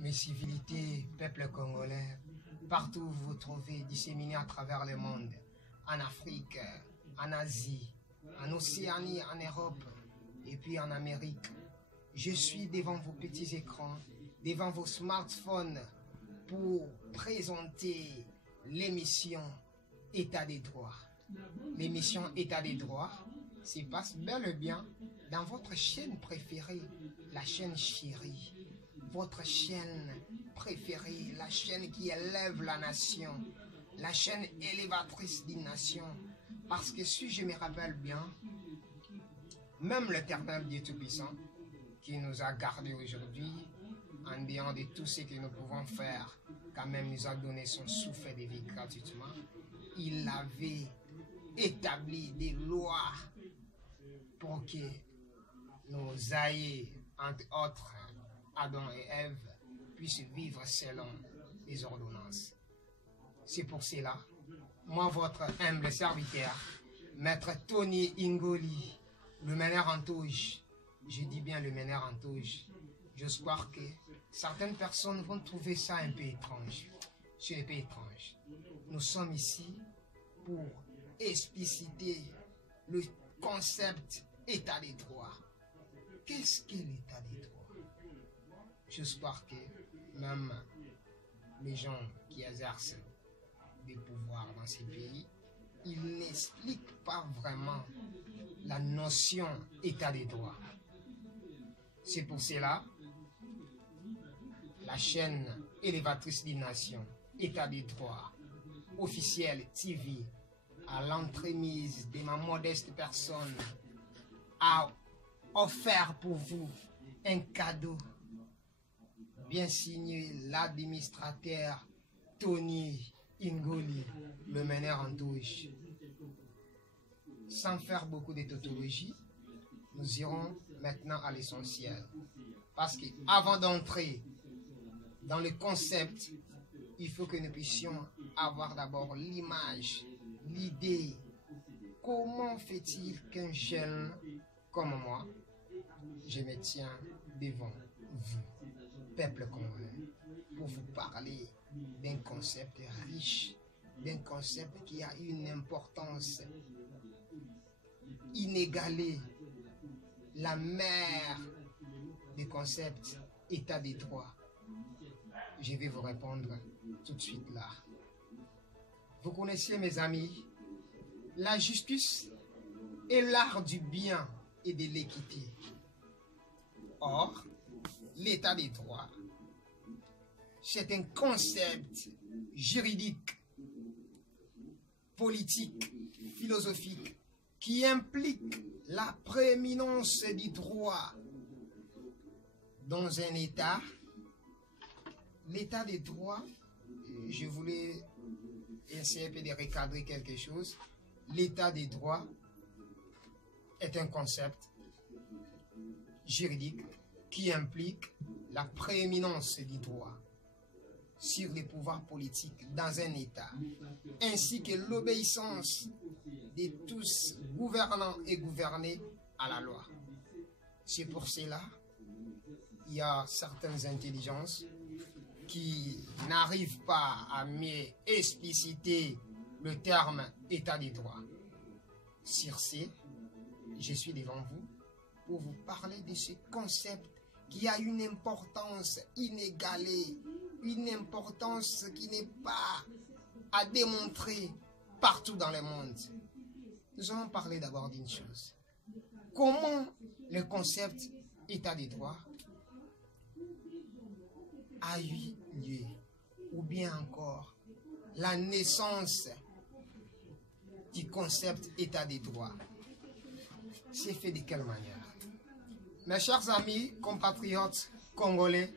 Mes civilités, peuple congolais, partout où vous vous trouvez, disséminés à travers le monde, en Afrique, en Asie, en Océanie, en Europe et puis en Amérique. Je suis devant vos petits écrans, devant vos smartphones pour présenter l'émission État des droits. L'émission État des droits se passe bel et bien dans votre chaîne préférée, la chaîne chérie. Votre chaîne préférée, la chaîne qui élève la nation, la chaîne élévatrice d'une nation. Parce que si je me rappelle bien, même l'Éternel Dieu Tout-Puissant, qui nous a gardés aujourd'hui, en dehors de tout ce que nous pouvons faire, quand même nous a donné son souffle de vie gratuitement, il avait établi des lois pour que nos aïeux, entre autres, Adam et Ève, puissent vivre selon les ordonnances. C'est pour cela, moi, votre humble serviteur, Maître Tony Ingoli, le meneur en touche, je dis bien le meneur en touche, j'espère que certaines personnes vont trouver ça un peu étrange. C'est un peu étrange. Nous sommes ici pour expliciter le concept état des droits. Qu'est-ce que l'état des droits? J'espère que même les gens qui exercent des pouvoirs dans ces pays, ils n'expliquent pas vraiment la notion état des droits. C'est pour cela, la chaîne élévatrice des nations, État des droits, officielle TV, à l'entremise de ma modeste personne, a offert pour vous un cadeau bien signé l'administrateur Tony Ingoli, le meneur en touche. Sans faire beaucoup de tautologie, nous irons maintenant à l'essentiel. Parce qu'avant d'entrer dans le concept, il faut que nous puissions avoir d'abord l'image, l'idée. Comment fait-il qu'un jeune comme moi, je me tiens devant vous, peuple congolais, pour vous parler d'un concept riche, d'un concept qui a une importance inégalée, la mère des concepts état des droits. Je vais vous répondre tout de suite là. Vous connaissez, mes amis, la justice est l'art du bien et de l'équité. Or, l'état des droits, c'est un concept juridique, politique, philosophique, qui implique la prééminence du droit dans un État. L'état des droits, je voulais essayer de recadrer quelque chose. L'état des droits est un concept juridique qui implique la prééminence du droit sur les pouvoirs politiques dans un État, ainsi que l'obéissance de tous gouvernants et gouvernés à la loi. C'est pour cela qu'il y a certaines intelligences qui n'arrivent pas à mieux expliciter le terme état des droits. Sur ce, je suis devant vous pour vous parler de ce concept qui a une importance inégalée, une importance qui n'est pas à démontrer partout dans le monde. Nous allons parler d'abord d'une chose. Comment le concept état des droits a eu lieu, ou bien encore la naissance du concept état des droits. C'est fait de quelle manière? Mes chers amis, compatriotes congolais,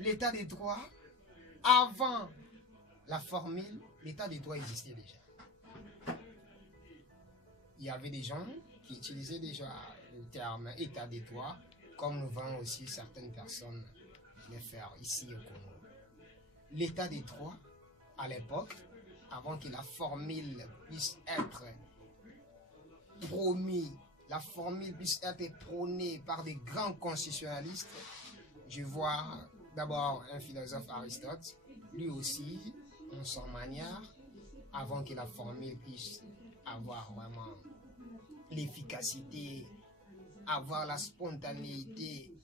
l'état des droits, avant la formule, l'état des droits existait déjà. Il y avait des gens qui utilisaient déjà le terme état des droits, comme nous voyons aussi certaines personnes le faire ici au Congo. L'état des droits, à l'époque, avant que la formule puisse être promise la formule puisse être prônée par des grands constitutionnalistes, je vois d'abord un philosophe Aristote, lui aussi, en son manière, avant que la formule puisse avoir vraiment l'efficacité, avoir la spontanéité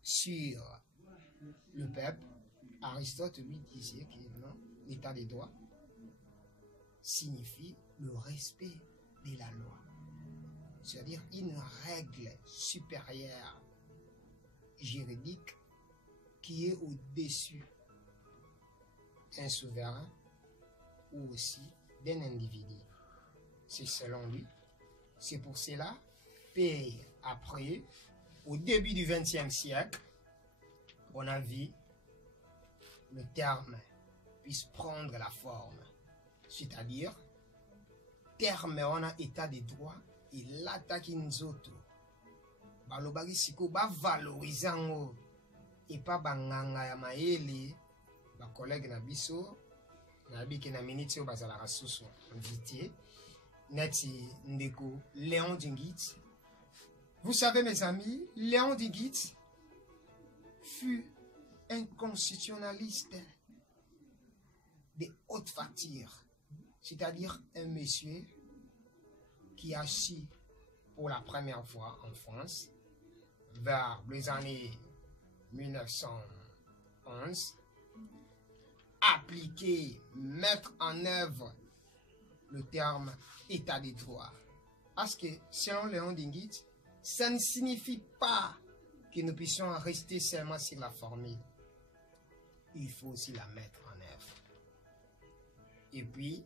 sur le peuple, Aristote lui disait que non, l'état des droits signifie le respect de la loi. C'est-à-dire une règle supérieure juridique qui est au-dessus d'un souverain ou aussi d'un individu. C'est selon lui. C'est pour cela que après, au début du XXe siècle, on a vu le terme puisse prendre la forme. C'est-à-dire, terme on a état de droit et l'attaque nzoto. Balobaki siko ba valoriser ngo et pas banganga ya maele ba collègue na biso na biki na minute o bazala rasusu invité neti ndeko Léon Dingit. Vous savez mes amis, Léon Dingit fut un constitutionnaliste de haute facture, c'est-à-dire un monsieur qui a su pour la première fois en France, vers les années 1911, appliquer, mettre en œuvre le terme état de droit. Parce que selon Léon Dingit, ça ne signifie pas que nous puissions rester seulement sur la formule. Il faut aussi la mettre en œuvre. Et puis,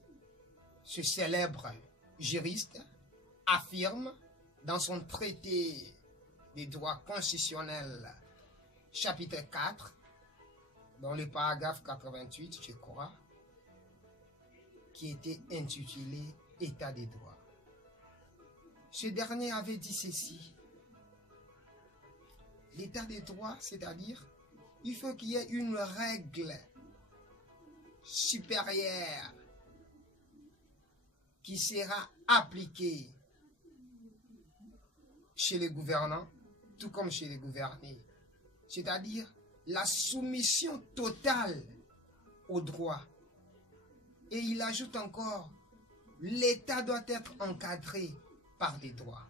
ce célèbre juriste affirme dans son traité des droits constitutionnels, chapitre 4, dans le paragraphe 88, je crois, qui était intitulé État des droits. Ce dernier avait dit ceci. L'état des droits, c'est-à-dire, il faut qu'il y ait une règle supérieure qui sera appliquée chez les gouvernants, tout comme chez les gouvernés. C'est-à-dire la soumission totale au droit. Et il ajoute encore, l'État doit être encadré par les droits.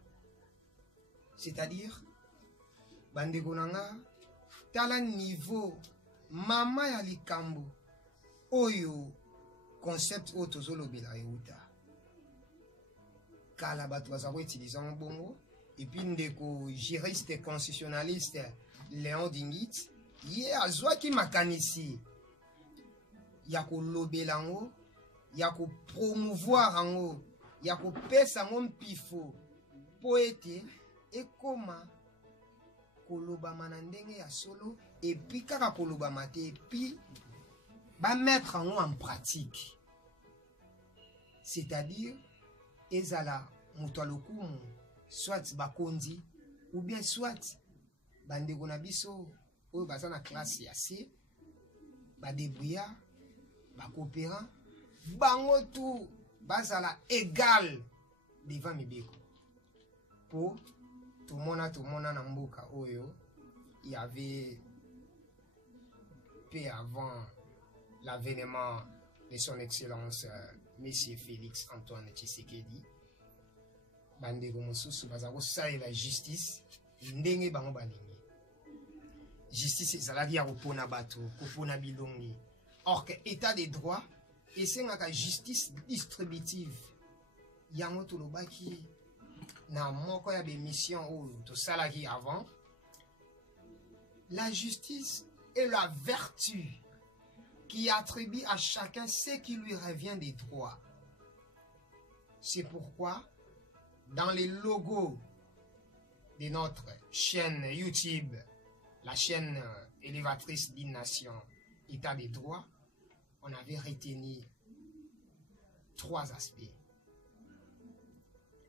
C'est-à-dire, bandegonanga, tala niveau, mama ya likambo, oyo, concept otozolo bela euta. Kala bato bazako utilisant bongo, et puis ndeko juriste constitutionnaliste Léon Dingit, ye azwaki makanisi ya kolobela ngo, ya ko promouvoir ngo, ya ko pesa ngo mpifo po ete ekoma kolobama na ndenge ya solo, et puis kaka kolobama te, et puis ba mettre ngo en pratique. C'est-à-dire ezala moto alokumu soit bakondi ou bien soit bandeko na biso oyo baza na classe ya C, badébrouillard, bacoopérant, bango tout bazala égal devant mibeko. Pour tout le monde na mboka oyo, il y avait peu avant l'avènement de son excellence Monsieur Félix Antoine Tshisekedi, bandeko mosusu bazako salela justice ndenge bango balingi. Justice ezalaki ya kopona bato, kopona bilongi. Or que état de droit esengaka justice distributive. Yango tolobaki na moko ya bémission oyo tosalaki avant. La justice est la vertu qui attribue à chacun ce qui lui revient des droits. C'est pourquoi dans les logos de notre chaîne YouTube, la chaîne élévatrice d'une nation, État des droits, on avait retenu 3 aspects.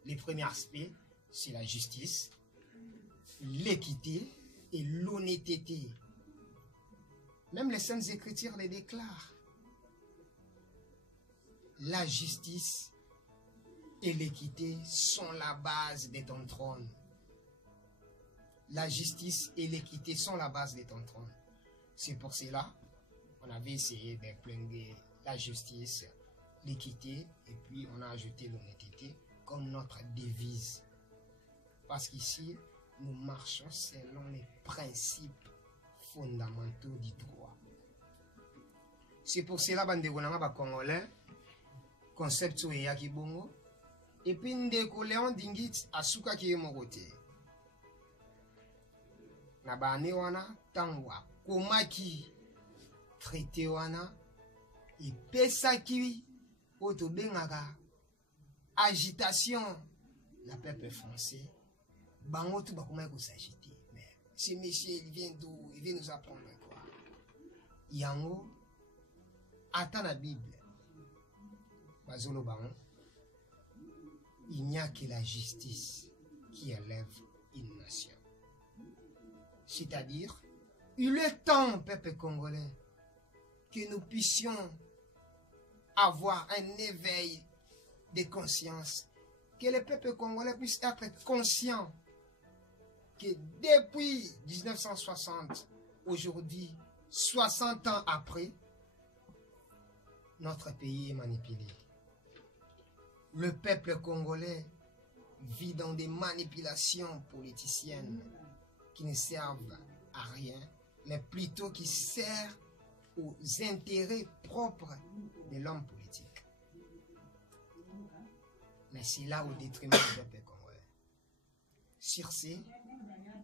Le premier aspect, c'est la justice, l'équité et l'honnêteté. Même les Saintes Écritures les déclarent. La justice et l'équité sont la base de ton trône. La justice et l'équité sont la base de ton trône. C'est pour cela qu'on avait essayé d'implémenter la justice, l'équité, et puis on a ajouté l'honnêteté comme notre devise. Parce qu'ici, nous marchons selon les principes fondamentaux du droit. C'est pour cela que Congolais, concept yaki bongo, et puis ndeko Léon Dingit asuka ki mokote. Na bane wana tangwa komaki traité wana et pesaki oto bengaka agitation la peuple français. Bango tout bakoma ko s'agiter. Mais ce monsieur il vient d'où? Il vient nous apprendre quoi? Yango attend la Bible. Bazolo bango. Il n'y a que la justice qui élève une nation. C'est-à-dire, il est temps, peuple congolais, que nous puissions avoir un éveil de conscience, que le peuple congolais puisse être conscient que depuis 1960, aujourd'hui, 60 ans après, notre pays est manipulé. Le peuple congolais vit dans des manipulations politiciennes qui ne servent à rien, mais plutôt qui servent aux intérêts propres de l'homme politique. Mais c'est là au détriment du peuple congolais. Sur ce,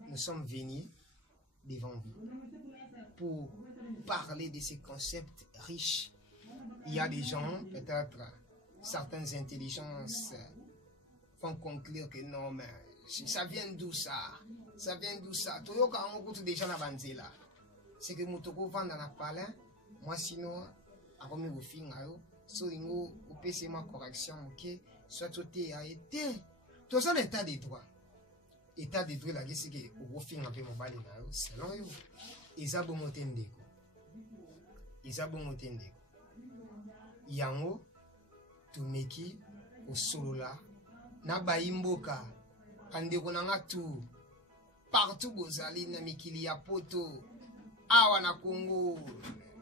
nous sommes venus devant vous pour parler de ces concepts riches. Il y a des gens, peut-être, certaines intelligences font conclure que non, mais ça vient d'où ça? Ça vient d'où ça? Toyoka on déjà na banzela. C'est que mutoko vanda na palin, moi sinon, avant me finga yo, so ingo opese ma correction, ok? Soit tout a été. Tout ça l'état des droits. État des droits là, c'est que au finga pe mobali na yo, selon yo. Eza bon motendeko. Eza bon motendeko. Yango tumeki osolola na baimboka andeko nanga tu partout bozali na mikili ya poto awa na Congo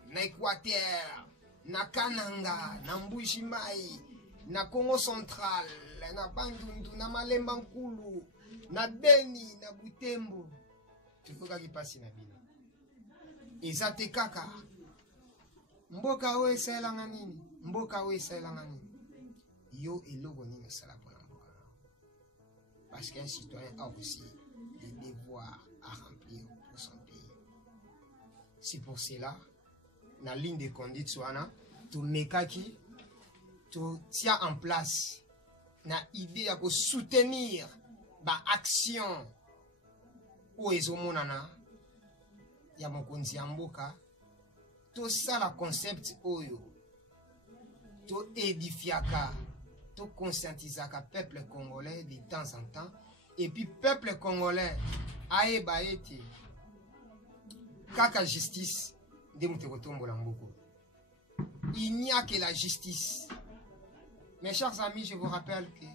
na Équateur na Kananga na Mbuji Mai na Congo Central na Bandundu na Malemba Nkulu na Beni na Butembo tukoka kipasi na bino ezate kaka mboka oyo esalanga nini mboka oyo esalanga nini yo eloko nini osala mpona mboka parce qu'un citoyen a aussi des devoirs à remplir pour son pays. C'est pour cela la ligne de conduite wana to mekaki to tient en place na idée ya ko soutenir ba action o ezomonana ya mokonzi ya mboka to sala concept oyo to édifiaka to conscientisaka peuple congolais de temps en temps et puis peuple congolais aeba ete kaka justice de mutekotombola mboko. Il n'y a que la justice. Mes chers amis, je vous rappelle que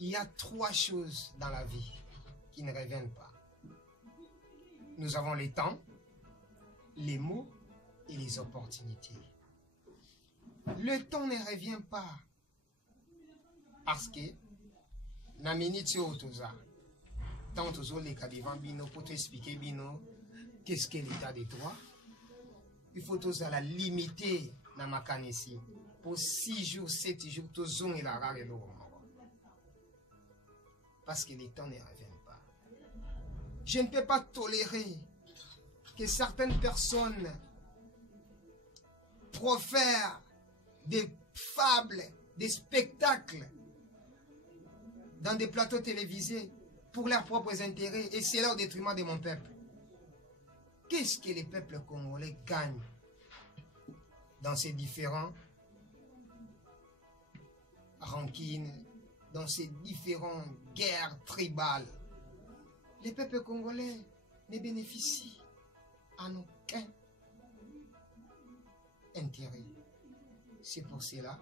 il y a 3 choses dans la vie qui ne reviennent pas. Nous avons le temps, les mots et les opportunités. Le temps ne revient pas parce que na minute otoza tant tozo les cas devant bino pour t'expliquer bino qu'est-ce que l'état des droits. Il faut toza la limiter na makanisi pour 6 jours 7 jours tozo et la rare parce que les temps ne reviennent pas. Je ne peux pas tolérer que certaines personnes profèrent des fables, des spectacles dans des plateaux télévisés pour leurs propres intérêts et c'est là au détriment de mon peuple. Qu'est-ce que les peuples congolais gagnent dans ces différents rankines, dans ces différentes guerres tribales? Les peuples congolais ne bénéficient en aucun intérêt. C'est pour cela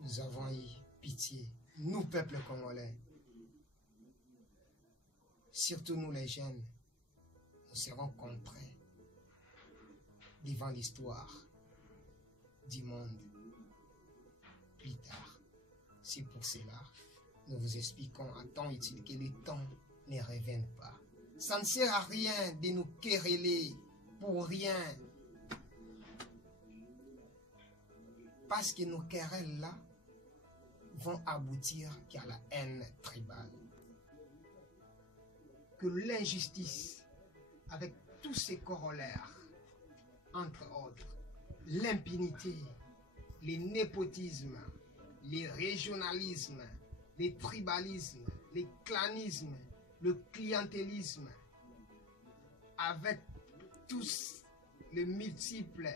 nous avons eu pitié, nous, peuple congolais. Surtout nous, les jeunes, nous serons contraints devant l'histoire du monde plus tard. C'est pour cela, nous vous expliquons à temps utile que le temps ne revienne pas. Ça ne sert à rien de nous quereller pour rien. Parce que nos querelles là vont aboutir qu'à la haine tribale. Que l'injustice, avec tous ses corollaires, entre autres, l'impunité, les népotismes, les régionalismes, les tribalismes, les clanismes, le clientélisme, avec tous les multiples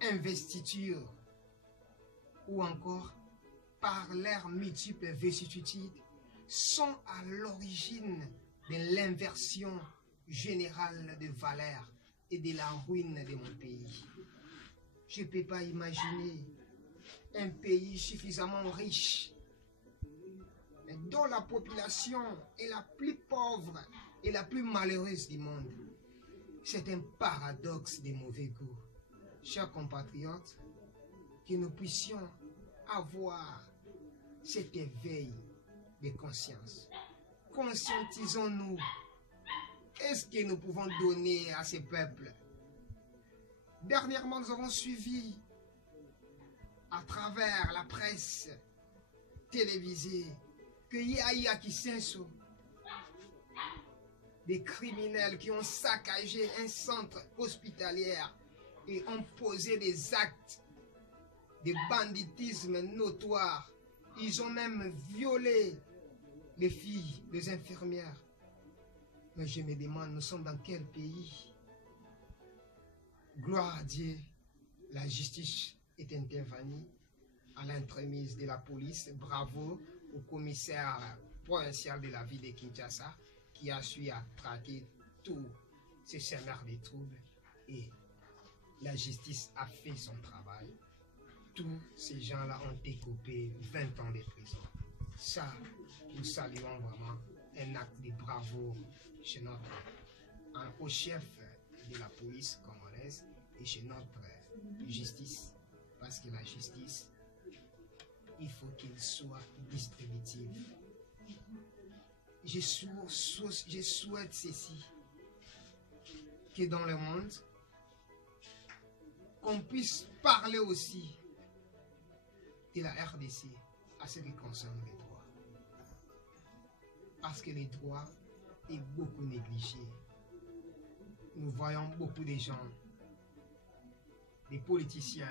investitures ou encore par leurs multiples vicissitudes, sont à l'origine de l'inversion générale de valeurs et de la ruine de mon pays. Je ne peux pas imaginer un pays suffisamment riche, mais dont la population est la plus pauvre et la plus malheureuse du monde. C'est un paradoxe de mauvais goût. Chers compatriotes, que nous puissions avoir cet éveil de conscience. Conscientisons-nous. Qu'est-ce que nous pouvons donner à ces peuples? Dernièrement, nous avons suivi à travers la presse télévisée que Yaya Kisenso, des criminels qui ont saccagé un centre hospitalier et ont posé des actes de banditisme notoires. Ils ont même violé les filles, les infirmières. Mais je me demande, nous sommes dans quel pays? Gloire à Dieu, la justice est intervenue à l'entremise de la police. Bravo au commissaire provincial de la ville de Kinshasa qui a su traquer tous ces semeurs de troubles et la justice a fait son travail. Tous ces gens-là ont écopé 20 ans de prison. Ça, nous saluons vraiment un acte de bravoure chez notre au chef de la police congolaise et chez notre justice. Parce que la justice, il faut qu'elle soit distributive. Je souhaite ceci, que dans le monde, qu'on puisse parler aussi de la RDC à ce qui concerne les droits. Parce que les droits est beaucoup négligé. Nous voyons beaucoup de gens, des politiciens,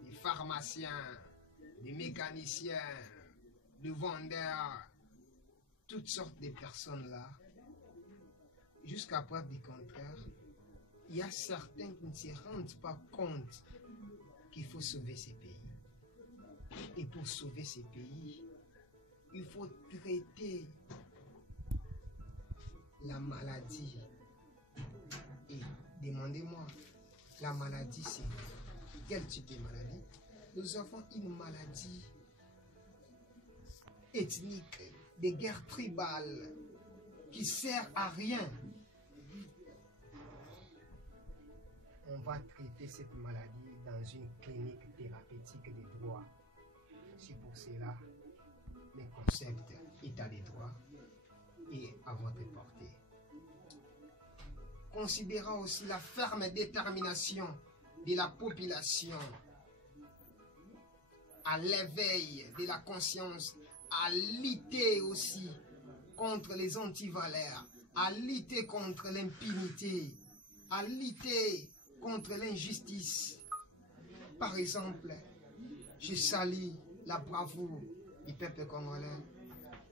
des pharmaciens, des mécaniciens, des vendeurs, toutes sortes de personnes là. Jusqu'à preuve du contraire, il y a certains qui ne se rendent pas compte qu'il faut sauver ces pays. Et pour sauver ces pays, il faut traiter la maladie. Et demandez-moi, la maladie c'est quel type de maladie? Nous avons une maladie ethnique, des guerres tribales qui sert à rien. On va traiter cette maladie dans une clinique thérapeutique des droits. C'est pour cela le concept état des droits est à votre portée. Considérant aussi la ferme détermination de la population à l'éveil de la conscience, à lutter aussi contre les antivaleurs, à lutter contre l'impunité, à lutter contre l'injustice. Par exemple, je salue la bravoure du peuple congolais,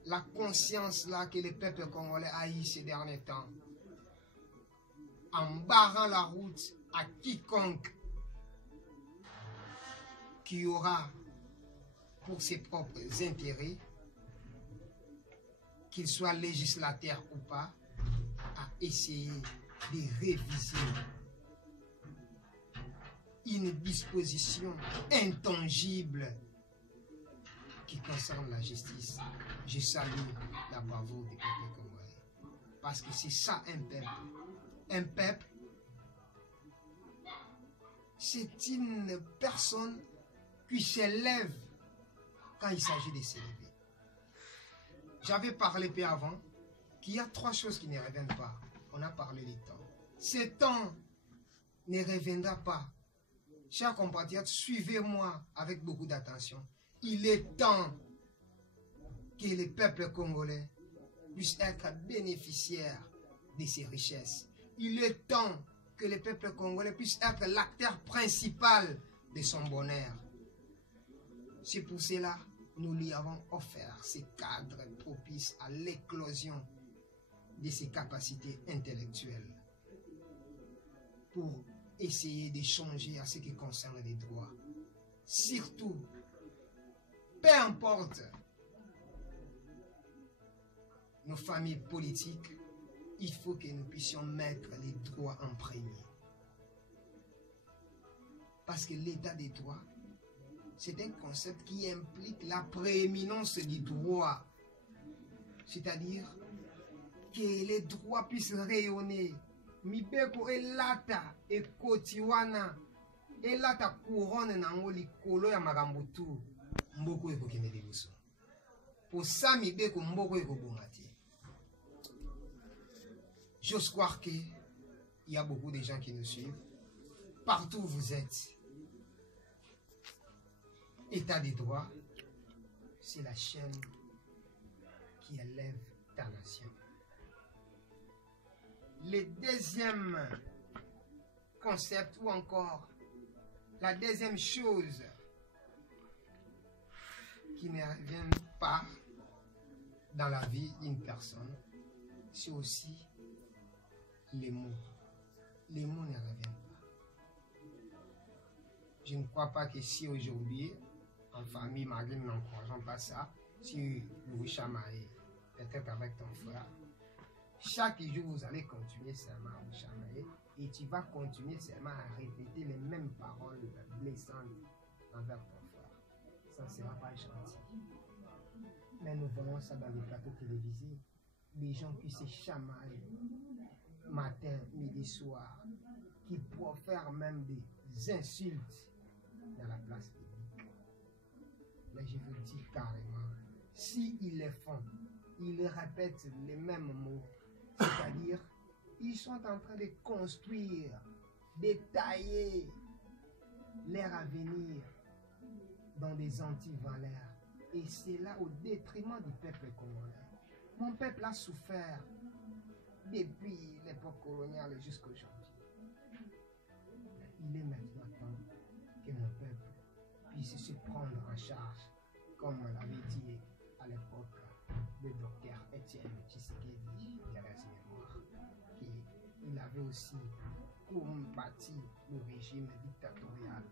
la conscience là que le peuple congolais a eu ces derniers temps, en barrant la route à quiconque qui aura pour ses propres intérêts, qu'il soit législateur ou pas, à essayer de réviser une disposition intangible qui concerne la justice, je salue la bravoure des peuples congolais. Parce que c'est ça un peuple. Un peuple, c'est une personne qui s'élève quand il s'agit de s'élever. J'avais parlé peu avant qu'il y a 3 choses qui ne reviennent pas. On a parlé du temps. Ce temps ne reviendra pas. Chers compatriotes, suivez-moi avec beaucoup d'attention. Il est temps que le peuple congolais puisse être bénéficiaire de ses richesses. Il est temps que le peuple congolais puisse être l'acteur principal de son bonheur. C'est pour cela que nous lui avons offert ces cadres propices à l'éclosion de ses capacités intellectuelles pour essayer de changer à ce qui concerne les droits. Surtout, peu importe nos familles politiques, il faut que nous puissions mettre les droits en premier. Parce que l'état des droits, c'est un concept qui implique la prééminence du droit. C'est-à-dire que les droits puissent rayonner. Mibeko elata ekotiwana elata couronne nango likolo ya makambo tu mboko ekokende liboso. Pour ça mibeko mboko ekobonga te. J'ose croire qu'il y a beaucoup de gens qui nous suivent. Partout où vous êtes. État des droits, c'est la chaîne qui élève ta nation. Le deuxième concept ou encore la deuxième chose qui ne revient pas dans la vie d'une personne, c'est aussi les mots. Les mots ne reviennent pas. Je ne crois pas que si aujourd'hui, en famille, malgré nous n'encourageons pas ça, si vous vous chamaillez, peut-être avec ton frère, chaque jour vous allez continuer seulement à vous chamailler et tu vas continuer seulement à répéter les mêmes paroles blessantes envers ton frère. Ça ne sera pas gentil. Mais nous voyons ça dans les plateaux télévisés. Les gens qui se chamaillent matin, midi, soir, qui profèrent même des insultes dans la place publique. Mais je vous dis carrément, s'ils les font, ils répètent les mêmes mots, c'est-à-dire, ils sont en train de construire, de tailler leur avenir dans des antivaleurs. Et c'est là au détriment du peuple congolais. Mon peuple a souffert depuis l'époque coloniale jusqu'à aujourd'hui. Il est maintenant temps que mon peuple puisse se prendre en charge, comme l'avait dit à l'époque le docteur Étienne Tshisekedi de la mémoire, qu'il avait aussi combattu le régime dictatorial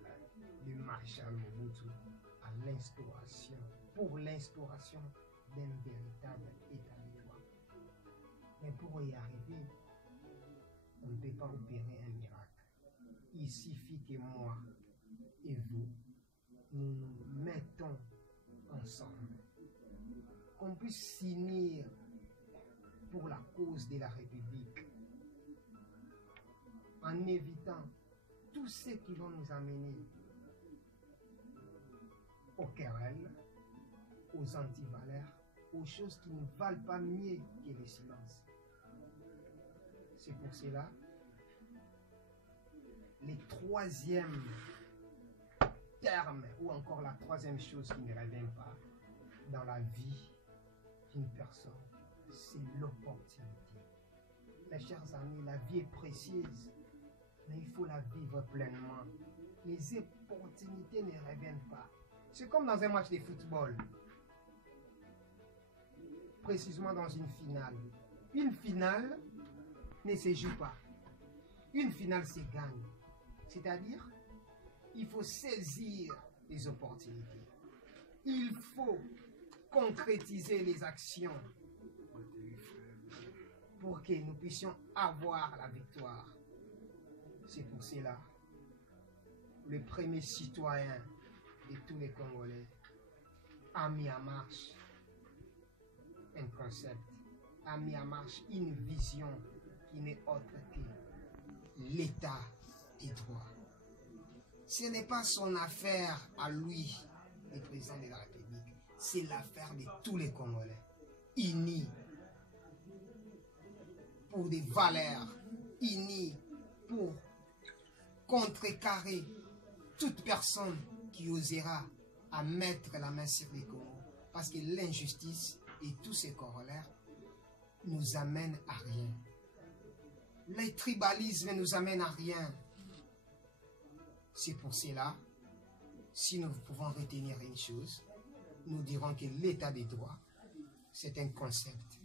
du maréchal Mobutu à l'instauration, pour l'instauration d'un véritable état de droit. Mais pour y arriver, on ne peut pas opérer un miracle. Il suffit que moi et vous, nous nous mettons ensemble, qu'on puisse s'unir pour la cause de la République, en évitant tout ce qui vont nous amener aux querelles, aux antivaleurs, aux choses qui ne valent pas mieux que le silence. C'est pour cela, le troisième terme, ou encore la troisième chose qui ne revient pas dans la vie d'une personne, c'est l'opportunité. Mes chers amis, la vie est précieuse, mais il faut la vivre pleinement. Les opportunités ne reviennent pas. C'est comme dans un match de football, précisément dans une finale. Une finale ne se joue pas. Une finale se gagne. C'est-à-dire, il faut saisir les opportunités. Il faut concrétiser les actions pour que nous puissions avoir la victoire. C'est pour cela, le premier citoyen de tous les Congolais a mis en marche un concept, a mis en marche une vision qui n'est autre que l'état des droits. Ce n'est pas son affaire à lui, le président de la République, c'est l'affaire de tous les Congolais, unis pour des valeurs, unis pour contrecarrer toute personne qui osera à mettre la main sur les Congos. Parce que l'injustice et tous ses corollaires nous amènent à rien. Le tribalisme nous amène à rien. C'est pour cela, si nous pouvons retenir une chose, nous dirons que l'état des droits, c'est un concept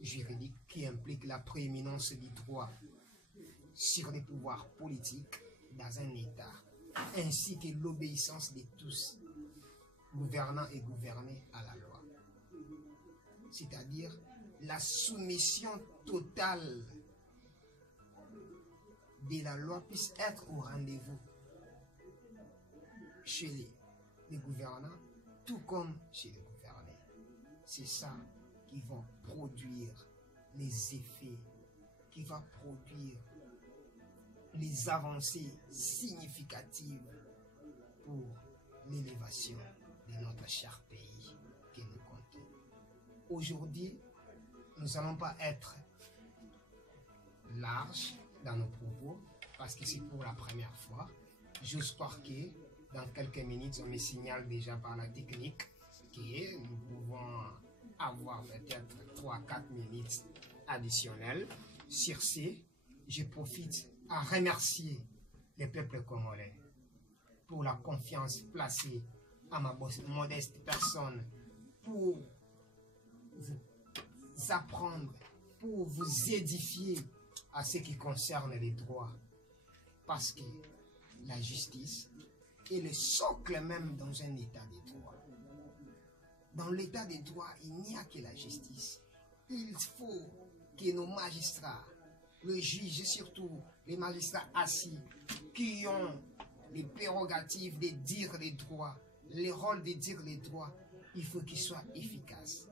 juridique qui implique la prééminence du droit sur les pouvoirs politiques dans un État, ainsi que l'obéissance de tous, gouvernants et gouvernés à la loi. C'est-à-dire la soumission totale de la loi puisse être au rendez-vous chez les gouvernants, tout comme chez les gouvernés. C'est ça qui va produire les effets, qui va produire les avancées significatives pour l'élévation de notre cher pays que nous comptons. Aujourd'hui, nous n'allons pas être larges dans nos propos parce que c'est pour la première fois. J'ose croire que dans quelques minutes, on me signale déjà par la technique que nous pouvons avoir peut-être 3-4 minutes additionnelles. Sur ce, je profite à remercier le peuple congolais pour la confiance placée à ma modeste personne pour vous apprendre, pour vous édifier à ce qui concerne les droits. Parce que la justice est le socle même dans un état de droit. Dans l'état des droits, il n'y a que la justice. Il faut que nos magistrats, le juge et surtout les magistrats assis, qui ont les prérogatives de dire les droits, le rôle de dire les droits, il faut qu'ils soient efficaces.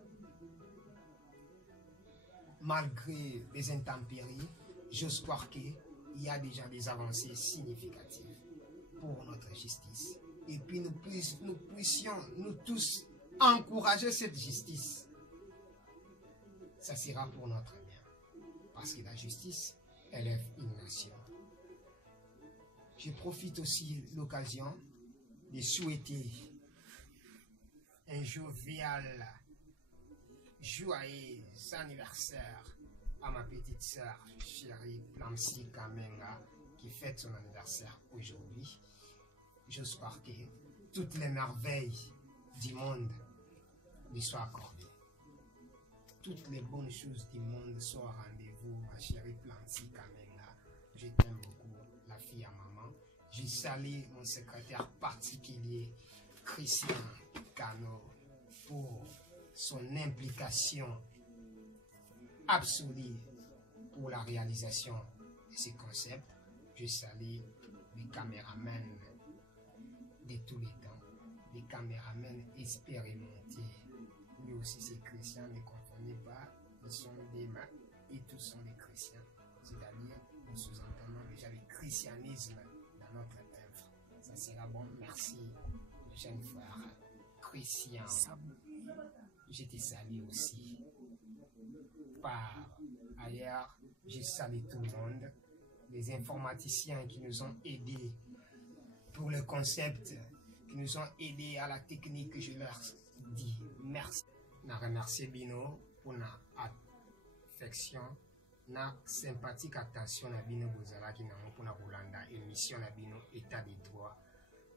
Malgré les intempéries, j'ose croire qu'il y a déjà des avancées significatives pour notre justice. Et puis nous puissions, nous tous, encourager cette justice. Ça sera pour notre bien. Parce que la justice élève une nation. Je profite aussi de l'occasion de souhaiter un jovial, joyeux anniversaire à ma petite sœur chérie Plancy Kamenga qui fête son anniversaire aujourd'hui. J'espère que toutes les merveilles du monde lui soient accordées. Toutes les bonnes choses du monde soient au rendez-vous, ma chérie Plancy Kamenga. Je t'aime beaucoup, la fille à maman. Je salue mon secrétaire particulier, Christian Cano, pour son implication absolue pour la réalisation de ces concepts. Je salue les caméramans de tous les temps, les caméramans expérimentés. Lui aussi c'est chrétien, ne confondez pas, ils sont des mains et tous sont des chrétiens. C'est-à-dire, nous sous-entendons déjà le christianisme dans notre œuvre. Ça sera bon, merci, jeune frère Christian. Je te salue aussi. Par ailleurs, je salue tout le monde, les informaticiens qui nous ont aidés pour le concept, qui nous ont aidés à la technique, je leur dis merci. Je remercie Bino pour notre affection, notre sympathique attention à Bino Bozala qui n'a pour la Rolanda émission à Bino état des droits.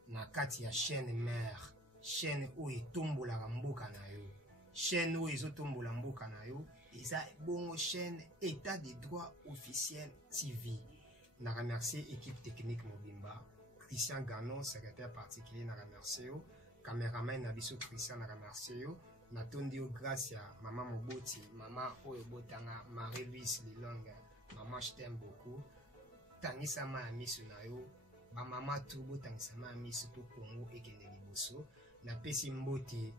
Na kati ya chaîne mère, chaîne où est tombe la mboka na yo, chaîne où est tombe la mboka na yo. Eza bon chaîne état des droits officiel TV. Na remercier équipe technique Mobimba, Christian Gano, secrétaire particulier, na remercier yo, caméraman na biso Christian na remercier yo, na tondi yo grâce à maman Moboti, maman oyo botanga Marie-Louise Lilonga, maman je t'aime beaucoup. Tangisama ya misu na yo, ba mama tout botangisama ya misu pour Congo et kende liboso, na pesi mbote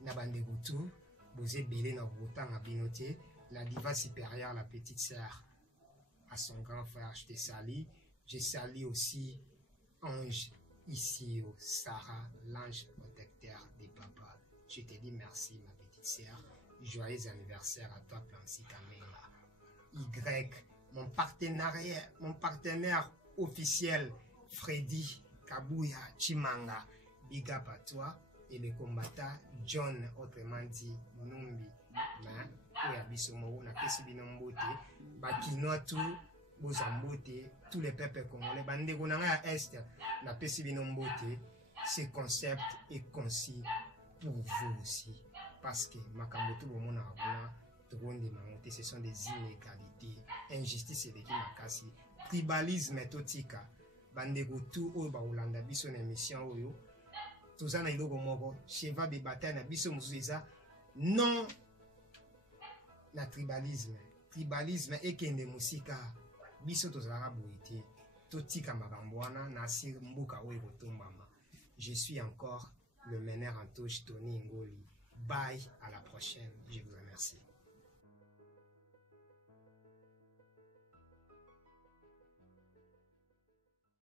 na bandekutu boze belé na botanga binoté la diva supérieure, la petite sœur à son grand frère, je te salue. Je salue aussi Ange ici au Sarah, l'ange protecteur des papas. Je te dis merci ma petite sœur. Joyeux anniversaire à toi Plancy Kamenga. Y, mon partenaire officiel Freddy Kabuya Chimanga. Big up à toi. Et le combattant John, autrement dit Numbi. Mais Oyabisomo, na pesi binombote, bakinoa tout, bozambote, tous les peuples congolais, bandeko nanga ya Est, na pesi binombote, ce concept est concis pour vous aussi. Parce que makamboto bomona abona, togonde mamote, ce sont des inégalités, injustice et des makasi, tribalisme totika, bandeko tout oyo ba Olanda biso na émission oyo, toza na iloko moko, cheval de bataille na biso musueza, non na tribalisme ekende musika biso tozalaka boye te totika makambo wana na sir mboka oyo kotombama. Je suis encore le meneur en touche Tony Ngoli. Bye, à la prochaine, je vous remercie.